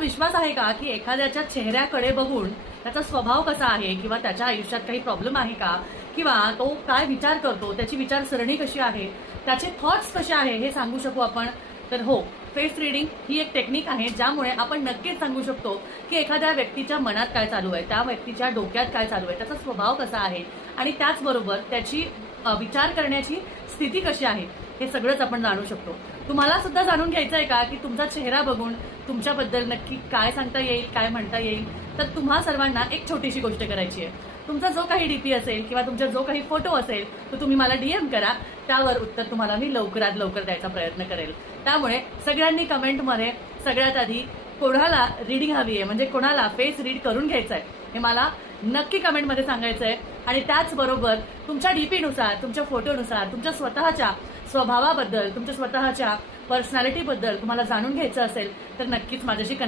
विश्वास आहे का की एखाद्याच्या चेहऱ्याकडे बघून त्याचा स्वभाव कसा आहे किंवा त्याच्या आयुष्यात काही प्रॉब्लेम आहे का, किंवा तो काय विचार करतो, त्याची विचारसरणी कशी आहे, त्याचे थॉट्स कसे आहे हे सांगू शकू आपण? तर हो, फेस रिडिंग ही एक टेक्निक आहे ज्यामुळे आपण नक्कीच सांगू शकतो की एखाद्या व्यक्तीच्या मनात काय चालू आहे, त्या व्यक्तीच्या डोक्यात काय चालू आहे, त्याचा स्वभाव कसा आहे आणि त्याचबरोबर त्याची विचार करण्याची स्थिती कशी आहे हे सगळंच आपण जाणू शकतो. तुम्हाला सुद्धा जाणून घ्यायचं आहे का की तुमचा चेहरा बघून तुमच्याबद्दल नक्की काय सांगता येईल, काय म्हणता येईल? तर तुम्हा सर्वांना एक छोटीशी गोष्ट करायची आहे. तुमचा जो काही डीपी असेल किंवा तुमचा जो काही फोटो असेल तो तुम्ही मला डीएम करा. त्यावर उत्तर तुम्हाला मी लवकरात लवकर द्यायचा प्रयत्न करेल. त्यामुळे सगळ्यांनी कमेंटमध्ये सगळ्यात आधी कोणाला रीडिंग हवी आहे, म्हणजे कोणाला फेस रीड करून घ्यायचं आहे हे मला नक्की कमेंटमध्ये सांगायचं आहे. आणि त्याचबरोबर तुमच्या डीपीनुसार, तुमच्या फोटोनुसार, तुमच्या स्वतःच्या स्वभावाबद्दल, तुमच्या स्वतःच्या पर्सनॅलिटीबद्दल तुम्हाला जाणून घ्यायचं असेल तर नक्कीच माझ्याशी